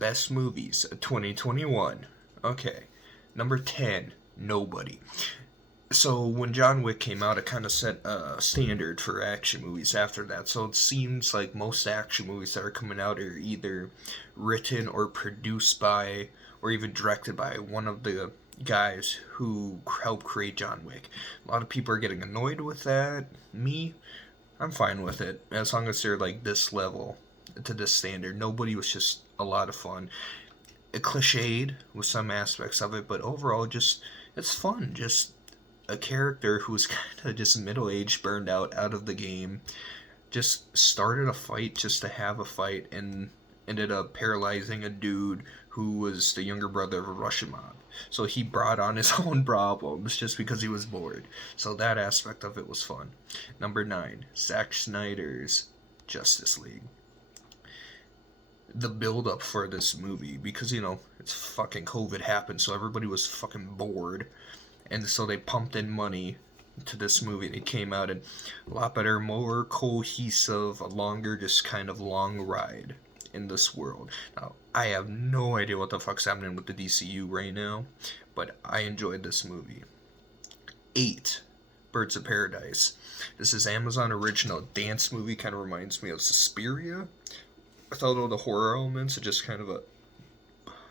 Best movies of 2021. Okay. Number 10, Nobody. So when John Wick came out, it kind of set a standard for action movies after that. So it seems like most action movies that are coming out are either written or produced by, or even directed by one of the guys who helped create John Wick. A lot of people are getting annoyed with that. Me, I'm fine with it as long as they're like this level to this standard. Nobody was just a lot of fun. It cliched with some aspects of it, but overall, just it's fun. Just a character who was kind of just middle aged, burned out of the game, just started a fight just to have a fight and ended up paralyzing a dude who was the younger brother of a Russian mob. So he brought on his own problems just because he was bored. So that aspect of it was fun. Number 9, Zack Snyder's Justice League. The build up for this movie, because it's fucking COVID happened, so everybody was fucking bored, and so they pumped in money to this movie. It came out and a lot better, more cohesive, a longer, just kind of long ride in this world. Now, I have no idea what the fuck's happening with the DCU right now, but I enjoyed this movie. 8, Birds of Paradise. This is Amazon original dance movie, kind of reminds me of Suspiria without all the horror elements. It's just kind of a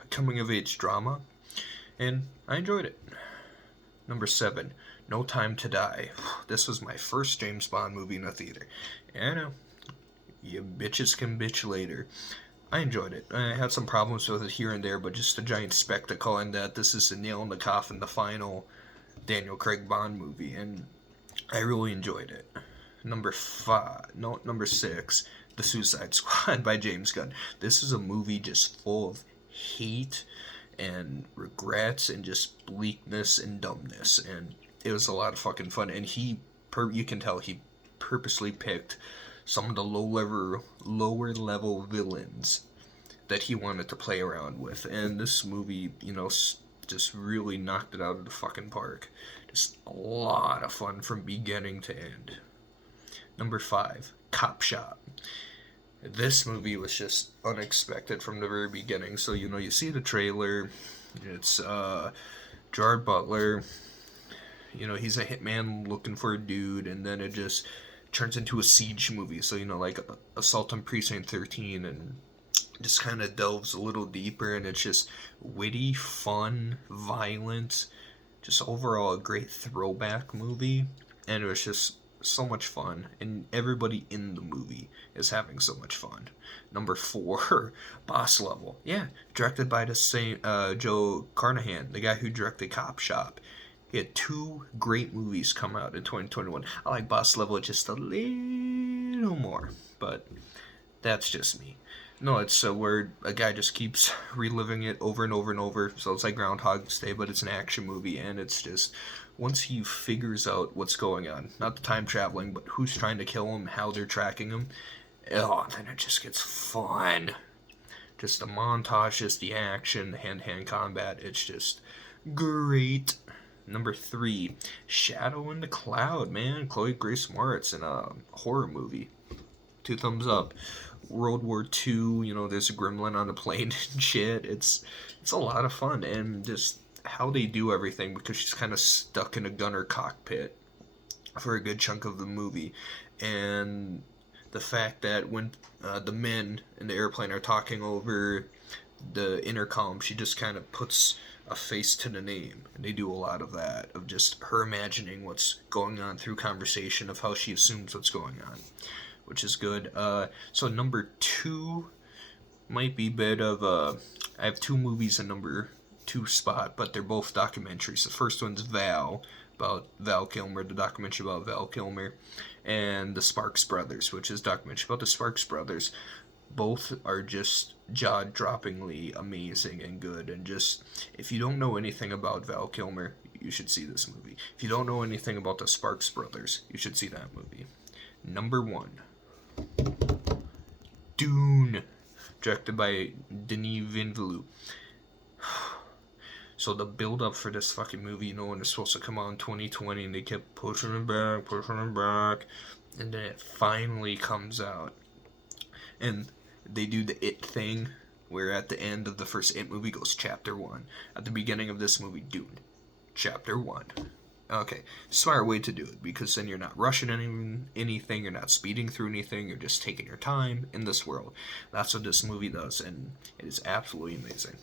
coming of age drama, and I enjoyed it. Number 7, No Time to Die. This was my first James Bond movie in a theater. Yeah, I know. You bitches can bitch later. I enjoyed it. I had some problems with it here and there, but just a giant spectacle, and that this is the nail in the coffin, the final Daniel Craig Bond movie, and I really enjoyed it. Number 6, The Suicide Squad by James Gunn. This is a movie just full of hate and regrets and just bleakness and dumbness, and it was a lot of fucking fun. And you can tell he purposely picked some of the lower level villains that he wanted to play around with, and this movie, just really knocked it out of the fucking park. Just a lot of fun from beginning to end. Number 5, Cop Shop. This movie was just unexpected from the very beginning. So, you see the trailer. It's Gerard Butler. He's a hitman looking for a dude, and then it just turns into a siege movie. So, like Assault on Precinct 13, and just kind of delves a little deeper, and it's just witty, fun, violent, just overall a great throwback movie. And it was just so much fun, and everybody in the movie is having so much fun. Number 4, Boss Level. Yeah, directed by the same Joe Carnahan, the guy who directed Cop Shop. He had 2 great movies come out in 2021. I like Boss Level just a little more, but that's just me. No, it's where a guy just keeps reliving it over and over and over. So it's like Groundhog's Day, but it's an action movie, and it's just once he figures out what's going on, not the time traveling, but who's trying to kill him, how they're tracking him, then it just gets fun. Just the montages, the action, the hand-to-hand combat, it's just great. Number 3, Shadow in the Cloud, man. Chloe Grace Moretz in a horror movie. 2 thumbs up. World War II, there's a gremlin on the plane and shit. It's a lot of fun, and just how they do everything, because she's kind of stuck in a gunner cockpit for a good chunk of the movie, and the fact that when the men in the airplane are talking over the intercom, she just kind of puts a face to the name, and they do a lot of that, of just her imagining what's going on through conversation, of how she assumes what's going on, which is good. So number 2 might be a bit of I have 2 movies in number 2 spot, but they're both documentaries. The first one's Val, about Val Kilmer, the documentary about Val Kilmer, and The Sparks Brothers, which is a documentary about the Sparks Brothers. Both are just jaw-droppingly amazing and good, and just, if you don't know anything about Val Kilmer, you should see this movie. If you don't know anything about the Sparks Brothers, you should see that movie. Number 1, Dune, directed by Denis Villeneuve. So the build up for this fucking movie, when it was supposed to come out in 2020, and they kept pushing it back, and then it finally comes out. And they do the It thing, where at the end of the first It movie goes Chapter 1. At the beginning of this movie, Dune, Chapter 1. Okay, smart way to do it, because then you're not rushing anything, you're not speeding through anything, you're just taking your time in this world. That's what this movie does, and it is absolutely amazing.